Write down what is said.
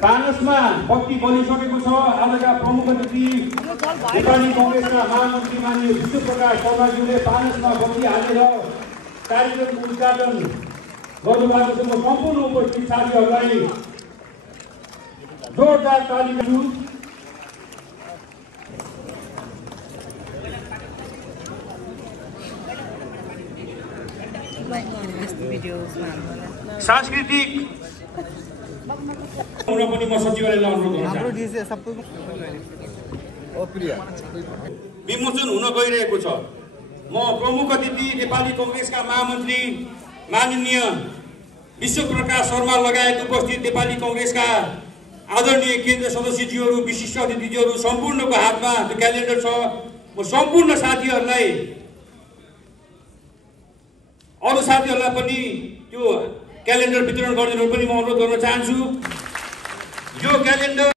पानसमा बत्ती बलिसकेको छ। आजका प्रमुख अतिथि नेपाली कङ्ग्रेसका महामन्त्री माननीय विष्णुप्रकाश शर्माज्यूले पानसमा बत्ती हालेर कार्यक्रमको उद्घाटन गर्नुभएको छ। म सम्पूर्ण उपस्थित साथीहरूलाई जोरदार ताली दिन्छु। सांस्कृतिक हुन पनि म सचिवालयलाई अनुरोध गर्न चाहन्छु। विमोचन हुन गइरहेको छ। म प्रमुख अतिथि नेपाली कङ्ग्रेसका महामन्त्री माननीय विश्वप्रकाश शर्मा लगायत उपस्थित नेपाली कङ्ग्रेसका आदरणीय केन्द्र सदस्यज्यूहरू, विशिष्ट अतिथिज्यूहरू सम्पूर्णको हातमा त्यो क्यालेन्डर छ। म सम्पूर्ण साथीहरूलाई, अरू साथीहरूलाई पनि त्यो क्यालेन्डर वितरण गरिदिनु पनि म अनुरोध गर्न चाहन्छु। यो क्यालेन्डर